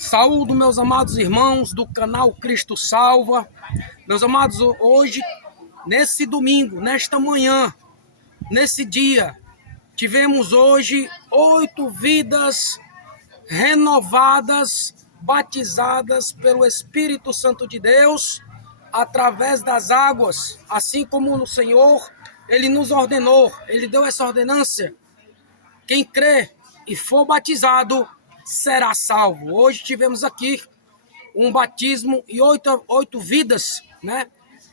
Saúdo meus amados irmãos do canal Cristo Salva. Meus amados, hoje, nesse domingo, nesta manhã, nesse dia, tivemos hoje 8 vidas renovadas, batizadas pelo Espírito Santo de Deus, através das águas, assim como o Senhor, Ele nos ordenou, Ele deu essa ordenância. Quem crê e for batizado será salvo. Hoje tivemos aqui um batismo e oito vidas, né?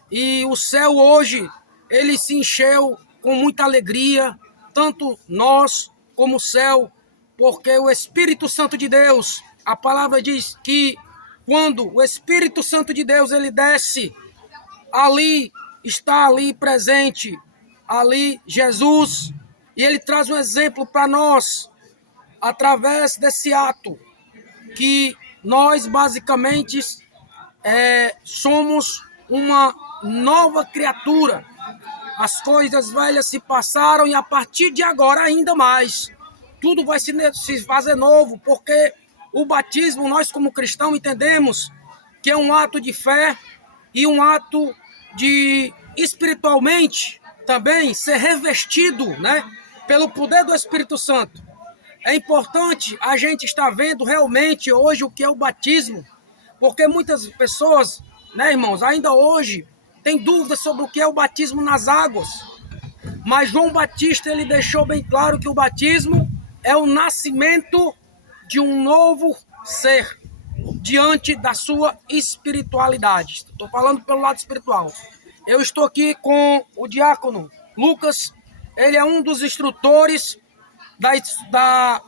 E o céu hoje, ele se encheu com muita alegria, tanto nós como o céu, porque o Espírito Santo de Deus, a palavra diz que quando o Espírito Santo de Deus ele desce, ali está ali presente, ali Jesus, e ele traz um exemplo para nós, através desse ato, que nós basicamente somos uma nova criatura. As coisas velhas se passaram e a partir de agora ainda mais. Tudo vai se fazer novo, porque o batismo, nós como cristãos entendemos que é um ato de fé e um ato de espiritualmente também ser revestido, né, pelo poder do Espírito Santo. É importante a gente estar vendo realmente hoje o que é o batismo, porque muitas pessoas, né, irmãos, ainda hoje têm dúvidas sobre o que é o batismo nas águas. Mas João Batista, ele deixou bem claro que o batismo é o nascimento de um novo ser diante da sua espiritualidade. Estou falando pelo lado espiritual. Eu estou aqui com o diácono Lucas, ele é um dos instrutores da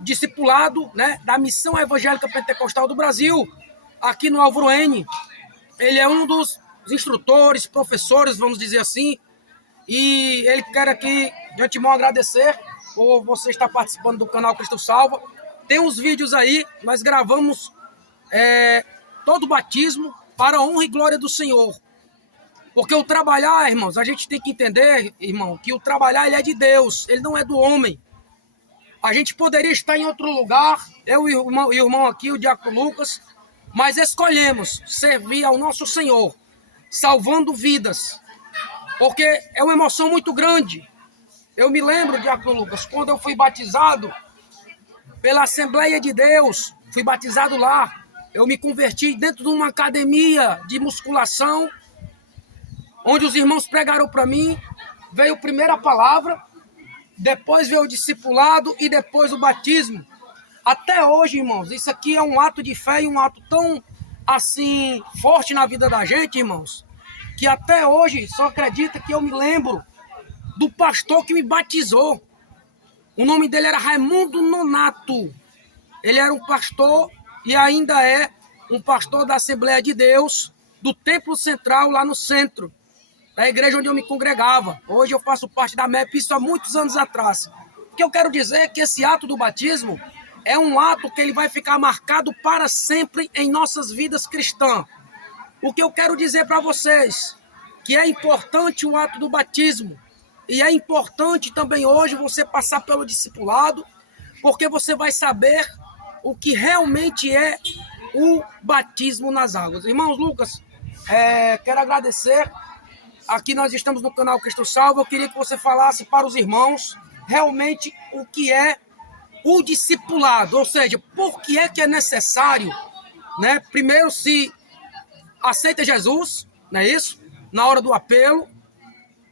discipulado, né, da Missão Evangélica Pentecostal do Brasil, aqui no Álvaro N. Ele é um dos instrutores, professores, vamos dizer assim, e ele quer aqui, de antemão, agradecer por você estar participando do canal Cristo Salva. Tem uns vídeos aí, nós gravamos todo o batismo para a honra e glória do Senhor. Porque o trabalhar, irmãos, a gente tem que entender, irmão, que o trabalhar ele é de Deus, ele não é do homem. A gente poderia estar em outro lugar, eu e o irmão aqui, o diácono Lucas, mas escolhemos servir ao nosso Senhor, salvando vidas. Porque é uma emoção muito grande. Eu me lembro, diácono Lucas, quando eu fui batizado pela Assembleia de Deus, fui batizado lá, eu me converti dentro de uma academia de musculação, onde os irmãos pregaram para mim, veio primeiro a palavra, depois veio o discipulado e depois o batismo. Até hoje, irmãos, isso aqui é um ato de fé e um ato tão, assim, forte na vida da gente, irmãos, que até hoje só acredita que eu me lembro do pastor que me batizou. O nome dele era Raimundo Nonato. Ele era um pastor e ainda é um pastor da Assembleia de Deus, do Templo Central lá no centro, da igreja onde eu me congregava. Hoje eu faço parte da MEP, isso há muitos anos atrás. O que eu quero dizer é que esse ato do batismo é um ato que ele vai ficar marcado para sempre em nossas vidas cristãs. O que eu quero dizer para vocês, que é importante o ato do batismo, e é importante também hoje você passar pelo discipulado, porque você vai saber o que realmente é o batismo nas águas. Irmãos Lucas, quero agradecer. Aqui nós estamos no canal Cristo Salva. Eu queria que você falasse para os irmãos realmente o que é o discipulado, ou seja, por que é necessário, né? Primeiro, se aceita Jesus, não é isso? Na hora do apelo,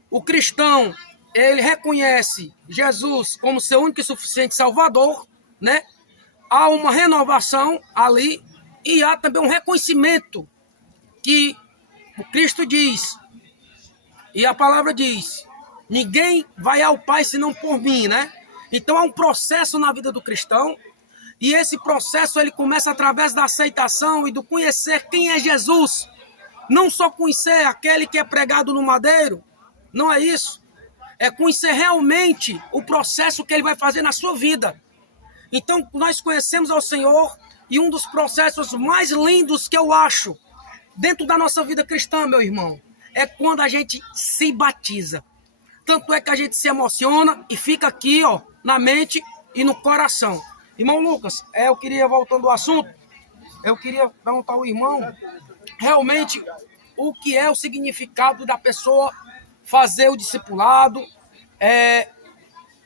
o cristão, ele reconhece Jesus como seu único e suficiente Salvador, né? Há uma renovação ali e há também um reconhecimento que o Cristo diz, e a palavra diz, ninguém vai ao Pai senão por mim, né? Então há um processo na vida do cristão, e esse processo ele começa através da aceitação e do conhecer quem é Jesus. Não só conhecer aquele que é pregado no madeiro, não é isso. É conhecer realmente o processo que ele vai fazer na sua vida. Então nós conhecemos ao Senhor, e um dos processos mais lindos que eu acho dentro da nossa vida cristã, meu irmão, é quando a gente se batiza. Tanto é que a gente se emociona e fica aqui, ó, na mente e no coração. Irmão Lucas, eu queria, voltando ao assunto, eu queria perguntar ao irmão, realmente, o que é o significado da pessoa fazer o discipulado,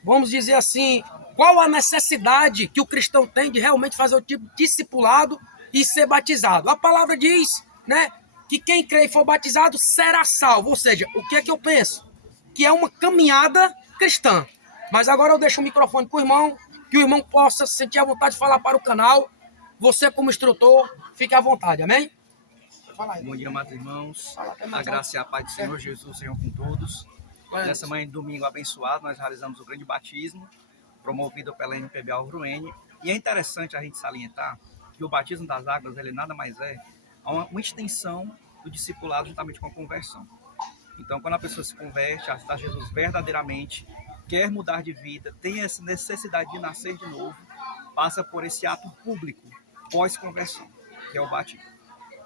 vamos dizer assim, qual a necessidade que o cristão tem de realmente fazer o tipo de discipulado e ser batizado. A palavra diz, né, que quem crê e for batizado será salvo. Ou seja, o que é que eu penso? Que é uma caminhada cristã. Mas agora eu deixo o microfone para o irmão, que o irmão possa se sentir à vontade de falar para o canal. Você, como instrutor, fique à vontade, amém? Bom dia, amados irmãos. A graça e a paz do Senhor Jesus sejam com todos. Nessa manhã de domingo abençoado, nós realizamos o grande batismo, promovido pela MPB Alvruene. E é interessante a gente salientar que o batismo das águas, ele nada mais é uma extensão do discipulado juntamente com a conversão. Então, quando a pessoa se converte, aceita Jesus verdadeiramente, quer mudar de vida, tem essa necessidade de nascer de novo, passa por esse ato público, pós-conversão, que é o batismo.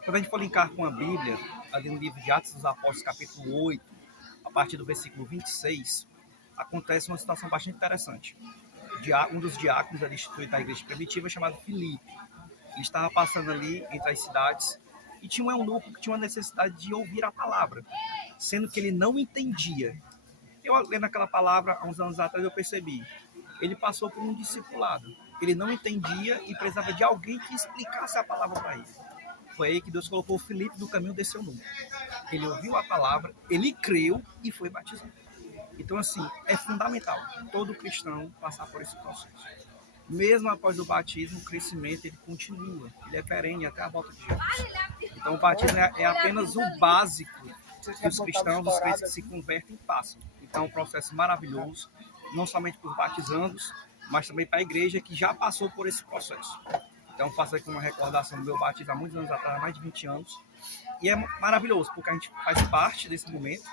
Quando a gente for linkar com a Bíblia, ali no livro de Atos dos Apóstolos, capítulo 8, a partir do versículo 26, acontece uma situação bastante interessante. Um dos diáconos ali instituído da igreja primitiva, chamado Filipe, ele estava passando ali entre as cidades e tinha um eunuco que tinha uma necessidade de ouvir a palavra, sendo que ele não entendia. Eu, lendo aquela palavra há uns anos atrás, eu percebi. Ele passou por um discipulado. Ele não entendia e precisava de alguém que explicasse a palavra para ele. Foi aí que Deus colocou o Filipe no caminho desse eunuco. Ele ouviu a palavra, ele creu e foi batizado. Então, assim, é fundamental todo cristão passar por esse processo. Mesmo após o batismo, o crescimento ele continua, ele é perene até a volta de Jesus. Então, o batismo é apenas o básico que os cristãos, os crentes que se convertem, passam. Então, é um processo maravilhoso, não somente para os batizandos, mas também para a igreja que já passou por esse processo. Então, faço aqui uma recordação do meu batismo há muitos anos atrás, há mais de 20 anos. E é maravilhoso, porque a gente faz parte desse momento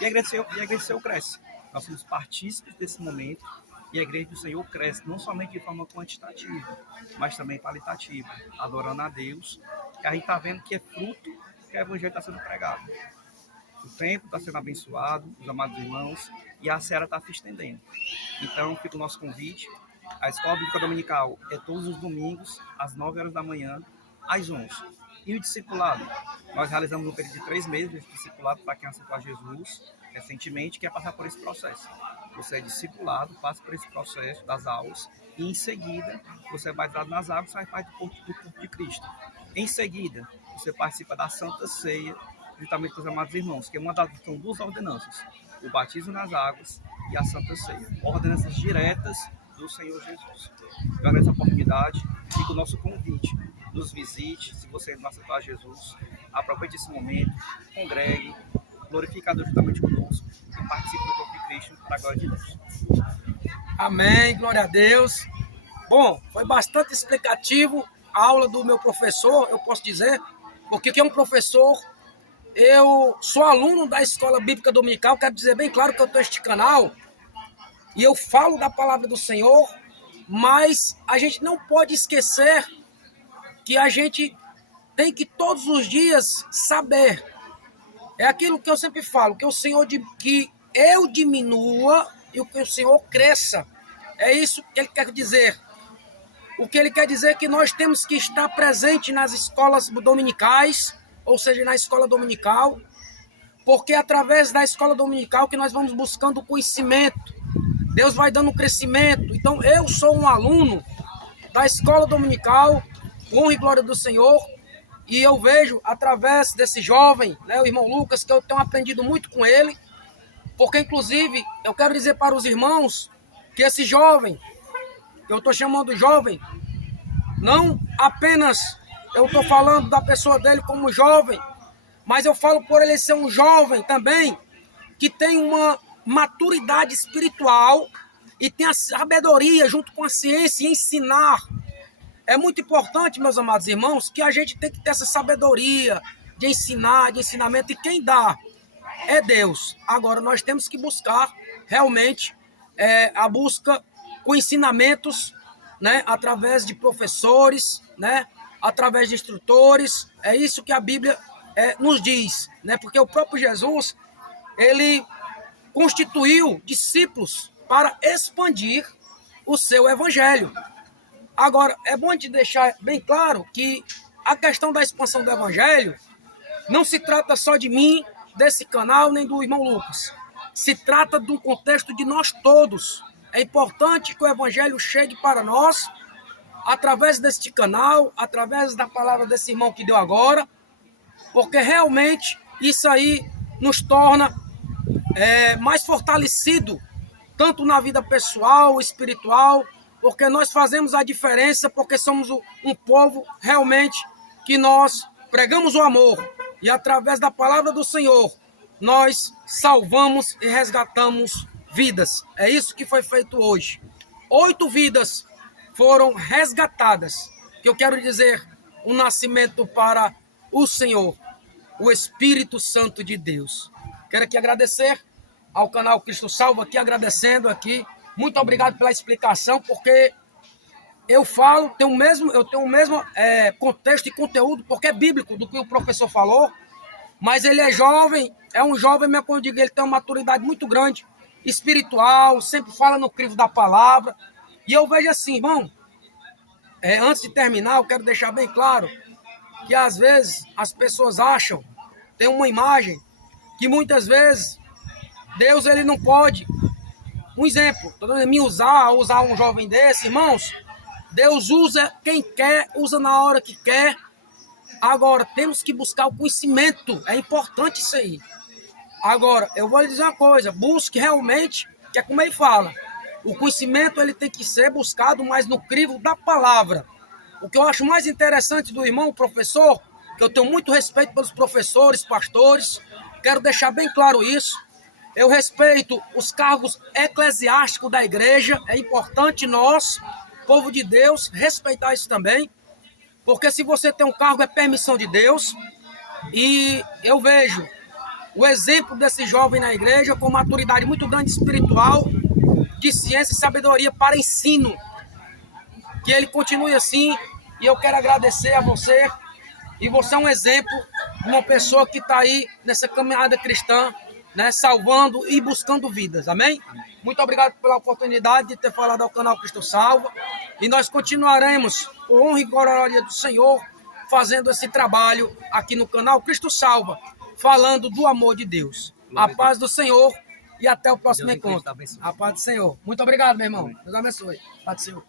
e a igreja do Senhor cresce. Nós somos partícipes desse momento e a igreja do Senhor cresce, não somente de forma quantitativa, mas também qualitativa, adorando a Deus, que a gente está vendo que é fruto que o evangelho está sendo pregado. O tempo está sendo abençoado, os amados irmãos, e a seara está se estendendo. Então, fica o nosso convite. A Escola Bíblica Dominical é todos os domingos, às 9 horas da manhã, às 11. E o discipulado? Nós realizamos um período de 3 meses de discipulado para quem aceitou a Jesus recentemente, quer passar por esse processo. Você é discipulado, passa por esse processo das aulas, e em seguida, você é batizado nas águas e faz parte do corpo de Cristo. Em seguida, você participa da Santa Ceia, juntamente com os amados irmãos, que são 2 ordenanças, o batismo nas águas e a Santa Ceia. Ordenanças diretas do Senhor Jesus. Então, nessa oportunidade, fica o nosso convite. Nos visite, se você não aceitar Jesus, aproveite esse momento, congregue, glorifique a Deus juntamente conosco e participe do corpo de Cristo para a glória de Deus. Amém, glória a Deus. Bom, foi bastante explicativo a aula do meu professor, eu posso dizer, porque que é um professor, eu sou aluno da Escola Bíblica Dominical, quero dizer bem claro que eu estou neste canal e eu falo da palavra do Senhor, mas a gente não pode esquecer que a gente tem que todos os dias saber. É aquilo que eu sempre falo, que que eu diminua e que o Senhor cresça. É isso que ele quer dizer. O que ele quer dizer é que nós temos que estar presente nas escolas dominicais, ou seja, na escola dominical, porque é através da escola dominical que nós vamos buscando o conhecimento. Deus vai dando crescimento. Então, eu sou um aluno da escola dominical, honra e glória do Senhor, e eu vejo através desse jovem, né, o irmão Lucas, que eu tenho aprendido muito com ele, porque inclusive eu quero dizer para os irmãos que esse jovem, eu estou chamando jovem, não apenas eu estou falando da pessoa dele como jovem, mas eu falo por ele ser um jovem também, que tem uma maturidade espiritual e tem a sabedoria junto com a ciência e ensinar. É muito importante, meus amados irmãos, que a gente tem que ter essa sabedoria de ensinar, de ensinamento, e quem dá é Deus. Agora, nós temos que buscar realmente a busca com ensinamentos, né, através de professores, né, através de instrutores. É isso que a Bíblia nos diz, né, porque o próprio Jesus, ele constituiu discípulos para expandir o seu evangelho. Agora, é bom te deixar bem claro que a questão da expansão do evangelho não se trata só de mim, desse canal, nem do irmão Lucas. Se trata de um contexto de nós todos. É importante que o evangelho chegue para nós, através deste canal, através da palavra desse irmão que deu agora, porque realmente isso aí nos torna mais fortalecido, tanto na vida pessoal, espiritual, porque nós fazemos a diferença, porque somos um povo realmente que nós pregamos o amor e através da palavra do Senhor nós salvamos e resgatamos vidas. É isso que foi feito hoje. 8 vidas foram resgatadas, que eu quero dizer, um nascimento para o Senhor, o Espírito Santo de Deus. Quero aqui agradecer ao canal Cristo Salva, aqui agradecendo aqui. Muito obrigado pela explicação, porque eu tenho o mesmo contexto e conteúdo, porque é bíblico do que o professor falou, mas ele é jovem, um jovem, mesmo quando eu digo, ele tem uma maturidade muito grande, espiritual, sempre fala no crivo da palavra. E eu vejo assim, irmão, antes de terminar, eu quero deixar bem claro que às vezes as pessoas acham, tem uma imagem, que muitas vezes Deus ele não pode, um exemplo, me usar um jovem desse, irmãos, Deus usa quem quer, usa na hora que quer. Agora, temos que buscar o conhecimento, é importante isso aí. Agora, eu vou lhe dizer uma coisa, busque realmente, que é como ele fala, o conhecimento ele tem que ser buscado mais no crivo da palavra. O que eu acho mais interessante do irmão, o professor, que eu tenho muito respeito pelos professores, pastores, quero deixar bem claro isso. Eu respeito os cargos eclesiásticos da igreja, é importante nós, povo de Deus, respeitar isso também, porque se você tem um cargo é permissão de Deus, e eu vejo o exemplo desse jovem na igreja com maturidade muito grande espiritual, de ciência e sabedoria para ensino, que ele continue assim, e eu quero agradecer a você, e você é um exemplo de uma pessoa que está aí nessa caminhada cristã, né, salvando e buscando vidas, amém? Muito obrigado pela oportunidade de ter falado ao canal Cristo Salva, e nós continuaremos, por honra e glória do Senhor, fazendo esse trabalho aqui no canal Cristo Salva, falando do amor de Deus. A paz do Senhor e até o próximo encontro. A paz do Senhor. Muito obrigado, meu irmão. Deus abençoe. A paz do Senhor.